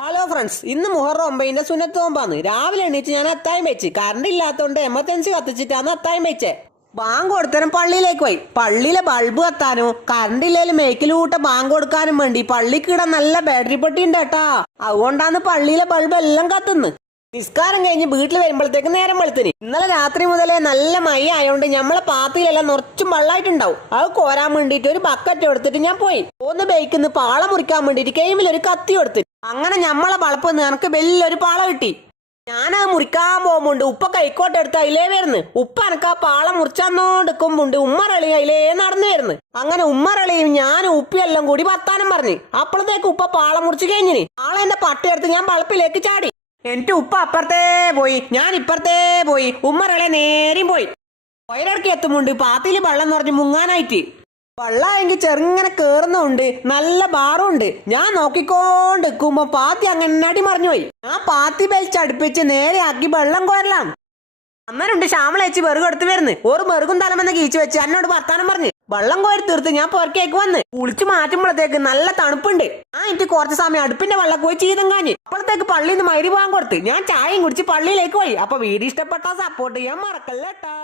Hello friends, ഇന്ന് മുഹറം 9 സുന്നത്ത് നോമ്പാണ്. രാവിലെ എണീറ്റ് ഞാൻ അത്തായം വെച്ച്. കറണ്ട് ഇല്ലാത്തതുകൊണ്ട് എമർജൻസി കത്തിച്ചിട്ടാണ് അത്തായം വെച്ചേ. ബാങ്ക് കൊടുത്തരം പള്ളിയിലേക്ക് പോയി. പള്ളിയിലെ ബൾബ് കത്താനോ കറണ്ട് ഇല്ലേലും മേക്കിലൂട്ട ബാങ്ക് കൊടുക്കാനും വേണ്ടി പള്ളിക്കിടെ നല്ല ബാറ്ററി പെട്ടി ഉണ്ട് കേട്ടാ. അതുകൊണ്ടാണ് പള്ളിയിലെ ബൾബ് എല്ലാം കത്തുന്നത്. നിസ്കാരം കഴിഞ്ഞ് വീട്ടിൽ വരുമ്പോഴത്തേക്ക് നേരം വെളുത്തിന്. ഇന്നലെ രാത്രി മുതലേ നല്ല മഴ ആയതുകൊണ്ട് നമ്മളെ പാത്തിയിലെല്ലാം നിറച്ചും വെള്ളമായിട്ടുണ്ടാവും. അത് കോരാൻ വേണ്ടിയിട്ട് ഒരു ബക്കറ്റ് എടുത്തിട്ട് ഞാൻ പോയി. ഒന്ന് ബൈക്കിന്ന് പാള മുറിക്കാൻ വേണ്ടിയിട്ട് കെയിമിൽ ഒരു കത്തി എടുത്ത്. അങ്ങനെ നമ്മളെ വളപ്പ് നിനക്ക് വലിയൊരു പാള കിട്ടി. ഞാനത് മുറിക്കാൻ പോകുമ്പോണ്ട് ഉപ്പ കൈക്കോട്ട് എടുത്ത് അതിലേ വരുന്നു. ഉപ്പ എനക്ക് ആ പാള മുറിച്ചെന്നോടുക്കുമ്പോണ്ട് ഉമ്മറളി അതിലേ നടന്നു വരുന്നു. അങ്ങനെ ഉമ്മറളിയും ഞാനും ഉപ്പിയെല്ലാം കൂടി വർത്താനം പറഞ്ഞു. അപ്പോഴത്തേക്ക് ഉപ്പ പാള മുറിച്ച് കഴിഞ്ഞിന്. പാള എന്റെ പട്ടയെടുത്ത് ഞാൻ വളപ്പിലേക്ക് ചാടി. എന്നിട്ട് ഉപ്പ അപ്പുറത്തേ പോയി, ഞാൻ ഇപ്പുറത്തേ പോയി. ഉമ്മറളെ നേരെയും പോയി. ഒരിടക്ക് എത്തുമുണ്ട് പാത്തിയിൽ വെള്ളം നിറഞ്ഞ് മുങ്ങാനായിട്ട്. വെള്ളമെങ്കിൽ ചെറുങ്ങനെ കേറുന്നുണ്ട്, നല്ല ബാറുണ്ട്. ഞാൻ നോക്കിക്കോണ്ടിരിക്കുമ്പോ പാത്തി അങ്ങനെ അടിമറിഞ്ഞു പോയി. ഞാൻ പാത്തി വലിച്ചടുപ്പിച്ച് നേരെ ആക്കി വെള്ളം കോരലാം. അന്നേരമുണ്ട് ശ്യാമളേച്ചി വെറുകെടുത്ത് വരുന്നു. ഒരു മെറുകും തലമെന്ന് കീച്ചു വെച്ച് എന്നോട് വർത്താനം പറഞ്ഞു. വെള്ളം കോരി തീർത്ത് ഞാൻ പുറക്കേക്ക് വന്ന് കുളിച്ചു മാറ്റുമ്പോഴത്തേക്ക് നല്ല തണുപ്പുണ്ട്. ഞാൻ എനിക്ക് കുറച്ച് സമയം അടുപ്പിന്റെ വെള്ളം പോയി ചീതം കാഞ്ഞ്. അപ്പോഴത്തേക്ക് പള്ളിയിൽ നിന്ന് മൈരി പോകാൻ കൊടുത്ത് ഞാൻ ചായയും കുടിച്ച് പള്ളിയിലേക്ക് പോയി. അപ്പൊ വീഡിയോ ഇഷ്ടപ്പെട്ടാ സപ്പോർട്ട് ചെയ്യാൻ മറക്കല്ലേട്ടാ.